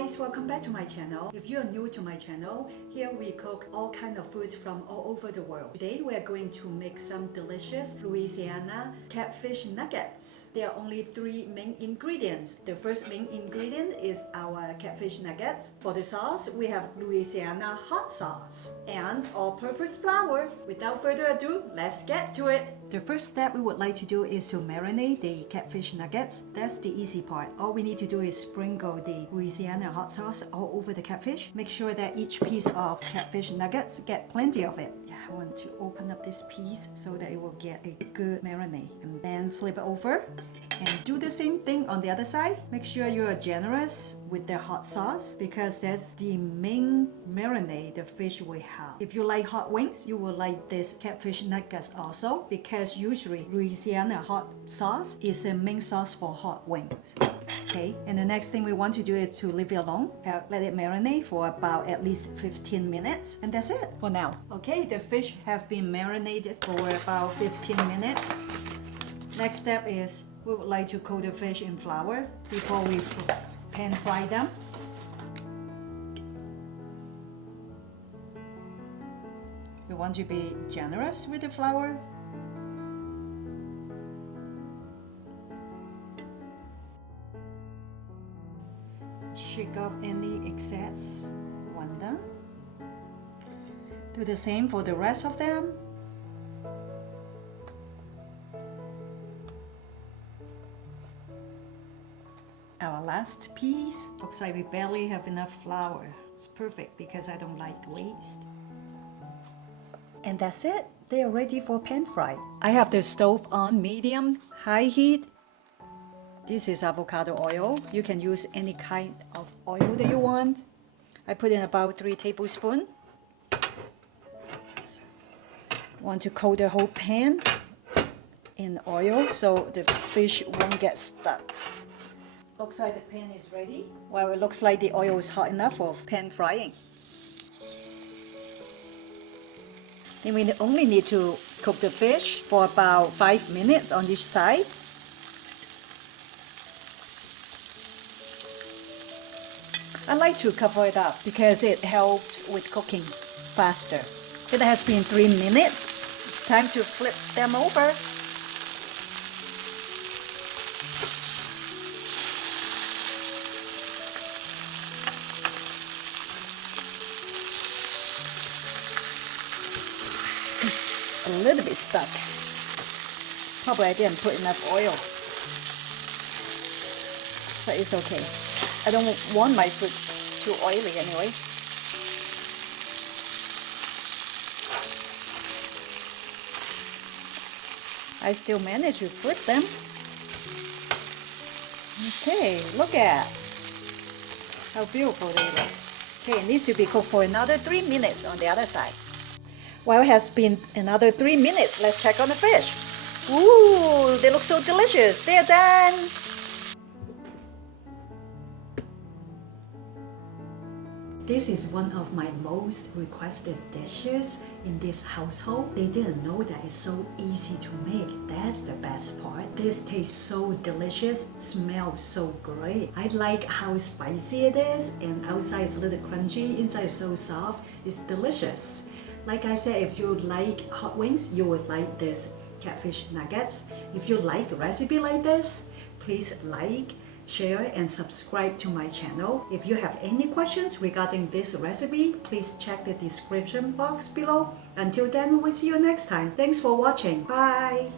guys, welcome back to my channel. If you're new to my channel, here we cook all kinds of foods from all over the world. Today we are going to make some delicious Louisiana catfish nuggets. There are only three main ingredients. The first main ingredient is our catfish nuggets. For the sauce, we have Louisiana hot sauce and all-purpose flour. Without further ado, let's get to it. The first step we would like to do is to marinate the catfish nuggets. That's the easy part. All we need to do is sprinkle the Louisiana hot sauce all over the catfish. Make sure that each piece of catfish nuggets get plenty of it. I want to open up this piece so that it will get a good marinade. And then flip it over and do the same thing on the other side. Make sure you are generous with the hot sauce because that's the main marinade the fish will have. If you like hot wings, you will like this catfish nuggets also because usually Louisiana hot sauce is the main sauce for hot wings. Okay, and the next thing we want to do is to leave it alone. Let it marinate for about at least 15 minutes, and that's it for now. Okay, the fish have been marinated for about 15 minutes. Next step is we would like to coat the fish in flour before we pan fry them. We want to be generous with the flour. Shake off any excess. One done. Do the same for the rest of them. Our last piece. Looks like we barely have enough flour. It's perfect because I don't like waste. And that's it. They are ready for pan fry. I have the stove on medium, high heat. This is avocado oil. You can use any kind of oil that you want. I put in about 3 tablespoons. Want to coat the whole pan in oil so the fish won't get stuck. Looks like the pan is ready. Well, it looks like the oil is hot enough for pan frying. Then we only need to cook the fish for about 5 minutes on each side. I like to cover it up because it helps with cooking faster. It has been 3 minutes. It's time to flip them over. It's a little bit stuck. Probably I didn't put enough oil. But it's okay. I don't want my food too oily anyway. I still manage to flip them. Okay, look at how beautiful they look. Okay, it needs to be cooked for another 3 minutes on the other side. Well, it has been another 3 minutes. Let's check on the fish. Ooh, they look so delicious. They're done. This is one of my most requested dishes in this household. They didn't know that it's so easy to make. That's the best part. This tastes so delicious, smells so great. I like how spicy it is, and outside is a little crunchy, inside is so soft. It's delicious. Like I said, if you like hot wings, you would like this catfish nuggets. If you like a recipe like this, please like, share and subscribe to my channel. If you have any questions regarding this recipe, please check the description box below. Until then, we'll see you next time. Thanks for watching. Bye!